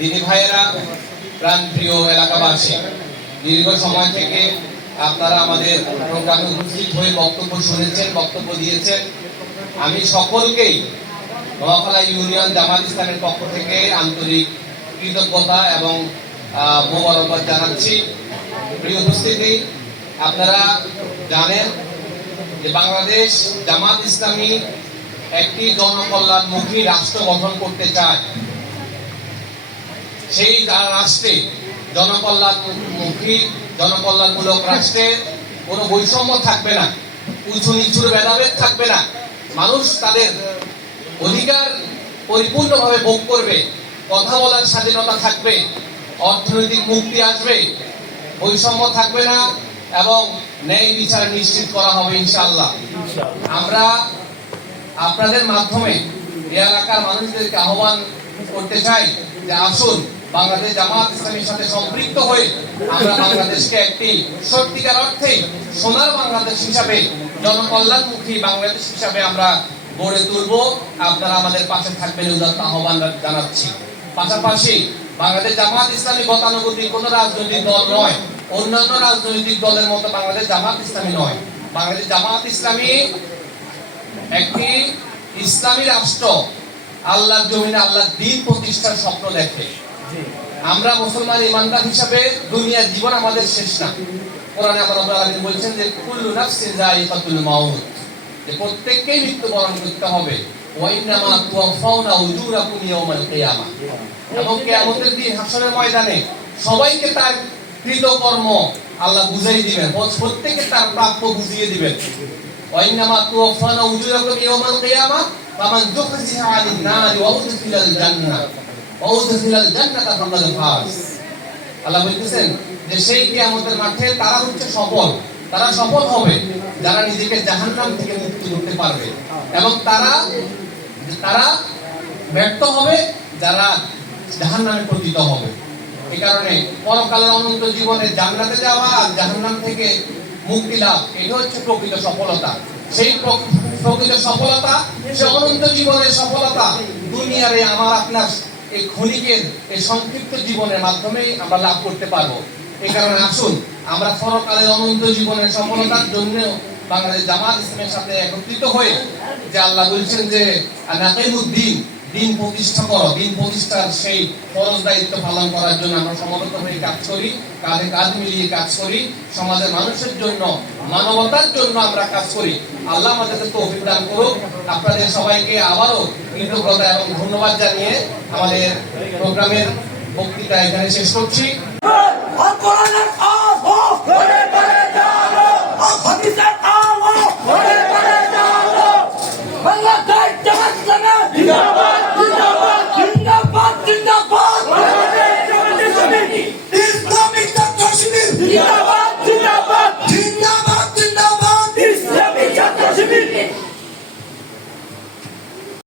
দিদি ভাইয়েরা প্রাণ প্রিয় এলাকাবাসী, দীর্ঘ সময় থেকে আপনারা আমাদের প্রোগ্রামে উপস্থিত হয়ে বক্তব্য শুনেছেন, বক্তব্য দিয়েছেন। আমি সকলকেই নোয়াখালা ইউনিয়ন জামাত ইসলামের পক্ষ থেকে আন্তরিক কৃতজ্ঞতা এবং মোবারকবাদ জানাচ্ছি। প্রিয় উপস্থিতি, আপনারা জানেন যে বাংলাদেশ জামাত ইসলামী একটি জনকল্যাণমুখী রাষ্ট্র গঠন করতে চায়। সেই রাষ্ট্রে জনকল্যাণমুখী জনকল্যাণমূলক রাষ্ট্রে কোনো বৈষম্য থাকবে না উঁচু নিচুর ভেদাভেদ থাকবে না। মানুষ তাদের অধিকার পরিপূর্ণভাবে ভোগ করবে কথা বলার স্বাধীনতা থাকবে অর্থনৈতিক মুক্তি আসবে বৈষম্য থাকবে না এবং ন্যায় বিচার নিশ্চিত করা হবে ইনশাআল্লাহ। আমরা আপনাদের মাধ্যমে এলাকার মানুষদেরকে আহ্বান করতে চাই যে আসুন বাংলাদেশ জামাত ইসলামের সাথে সম্পৃক্ত হয়ে আমরা বাংলাদেশকে একটি সত্যিকার অর্থে সোনার বাংলাদেশ হিসাবে, জনকল্যাণমুখী বাংলাদেশ হিসাবে আমরা গড়ে তুলব। আপনারা আমাদের পাশে থাকবেন উদাত্ত আহ্বান জানাচ্ছি। পাশাপাশি বাংলাদেশ জামাত ইসলামী গতানুগতিক কোন রাজনৈতিক দল নয়, অন্যান্য রাজনৈতিক দলের মতো বাংলাদেশ জামাত ইসলামী নয়। বাংলাদেশ জামাত ইসলামী একটি ইসলামী রাষ্ট্র, আল্লাহর জমিনে আল্লাহর দিন প্রতিষ্ঠার স্বপ্ন দেখে। আমরা মুসলমান ইমানদার হিসাবে দুনিয়ার জীবন আমাদের শেষ না। কোরআনে আমার আল্লাহ বলছেন যে, কুল্লু মাউত। যে মৃত্যুবরণ করতে হবে। ওয়াইনামা উজুরাকুম ইয়াউমাল কিয়ামা। এবং কিয়ামতের দিন হাসরের ময়দানে সবাইকে তার কৃতকর্ম আল্লাহ বুঝাই দিবেন। প্রত্যেককে তার প্রাপ্য বুঝিয়ে দিবেন। ওয়াইনামা তুওয়াফাউনা উজুরাকুম ইয়াউমাল কিয়ামা। ফামান যুখজিহা আনিন নার ওয়া উদখিলাল জান্নাহ। যারা নিজেকে থেকে মুক্তি করতে পারবে। এবং তারা তারা ব্যর্থ হবে, যারা হবে। কারণে পরকালের অনন্ত জীবনে জাননাতে যাওয়া আর জাহান্নাম থেকে মুক্তি লাভ এটা হচ্ছে প্রকৃত সফলতা। সেই প্রকৃত সফলতা, সে অনন্ত জীবনের সফলতা, দুনিয়ারে আমার, আপনার এই ক্ষণিকের, এই সংক্ষিপ্ত জীবনের মাধ্যমে আমরা লাভ করতে পারব। এই কারণে আসুন, আমরা সরকারের অনন্ত জীবনের সফলতার জন্য বাংলাদেশ জামাত ইসলামের সাথে একত্রিত হয়ে যে আল্লাহ বলছেন যে নাকিমুদ্দিন দিন প্রতিষ্ঠা করো দিন প্রতিষ্ঠার সেই ফরজ দায়িত্ব পালন করার জন্য আমরা সমবেত হয়ে কাজ করি, কাঁধে কাঁধ মিলিয়ে কাজ করি, সমাজের মানুষের জন্য, মানবতার জন্য আমরা কাজ করি। আল্লাহ আমাদেরকে তৌফিক দান করুক। আপনাদের সবাইকে আবারও কৃতজ্ঞতা এবং ধন্যবাদ জানিয়ে আমাদের প্রোগ্রামের বক্তৃতা এখানে শেষ করছি।